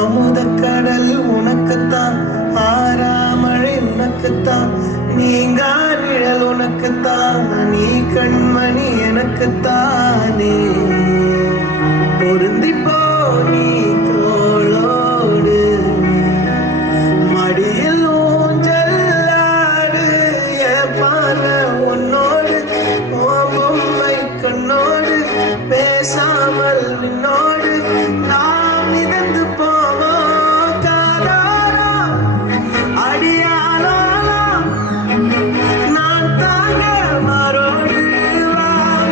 அமுதக்கடல் உனக்குத்தான், ஆறாமழை உனக்குத்தான், நீங்கா நிழல் உனக்குத்தான், நீ கண்மணி எனக்குத்தானே. பொருந்திப்போ நீ தோளோடு, மடியில் ஊஞ்சலாடு, பார உன்னோடு, பொம்மை கண்ணோடு, பேசாமல் விண்ணோடு நாம் மிதந்து போவோம் காதாரா அடியாலோ. நான் தாங்க மாறோடு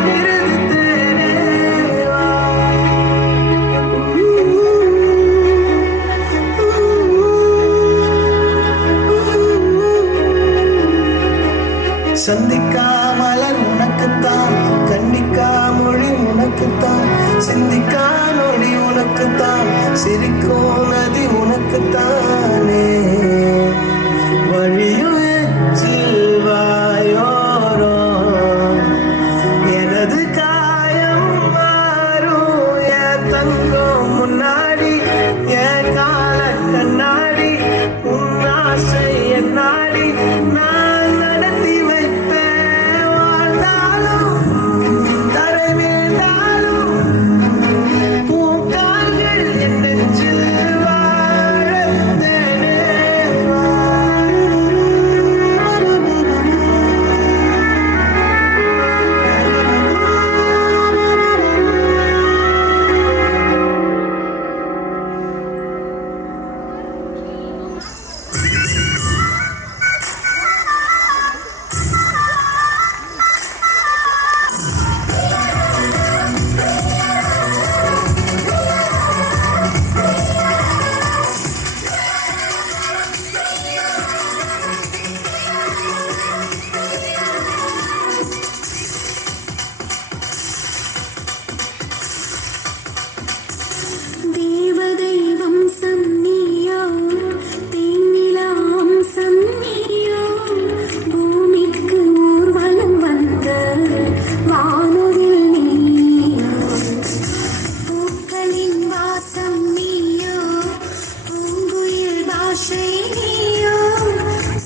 விருது தேரேவா. சந்திக்கா மலர் உனக்குத்தான், கண்ணிக்கா மொழி உனக்குத்தான், சிந்திக்கா நொடி உனக்குத்தான், சிரிக்கும் நதி உனக்குத்தானே. வழியும் வாயோரோ எனது காயம் மாறும், என் தங்கம் முன்னாடி என் கால கண்ணாடி, உன் ஆசை என் நாடி நான் நடத்தி வைப்பேன். வாழ்ந்தாலும் தரை வீழ்ந்தாலும் உன் கால்கள் என் நெஞ்சில் வாழத்தேனே.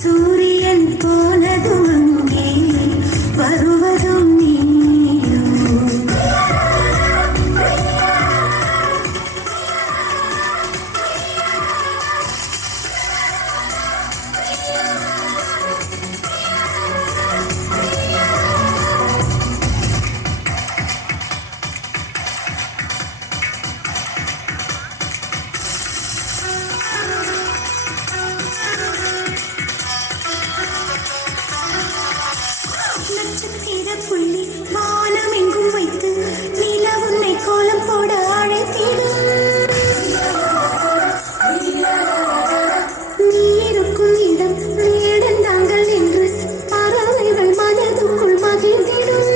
சூரியன் போலதும் அங்கே வருவதும் நீயோ. நட்சத்திர புள்ளி வானம் எங்கும் வைத்து நில உன்னை கோலம் போட அழைத்திடும். நீ இருக்கும் இடம் வேடந்தாங்கள் என்று பறவைகள் மனதுக்குள் மகிழ்ந்திடும்.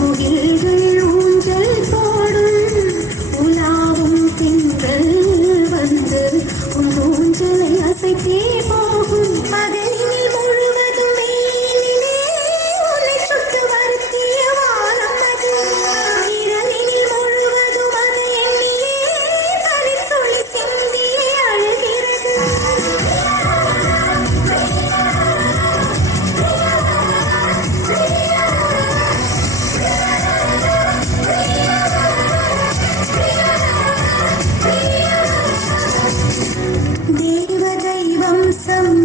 முகில்கள் ஊஞ்சல் போடும், உலாவும் திங்கள் வந்து உன் ஊஞ்சலை அசைத்தே போகும். பகலினில் முழுவதும் வெயிலிலே உன்னை சுட்டு வருத்திய வானம் அது, இரவினில் முழுவதும் அது எண்ணியே தனி சொல்லி சிந்தியே அழுகிறது. தேவதை வம்சம்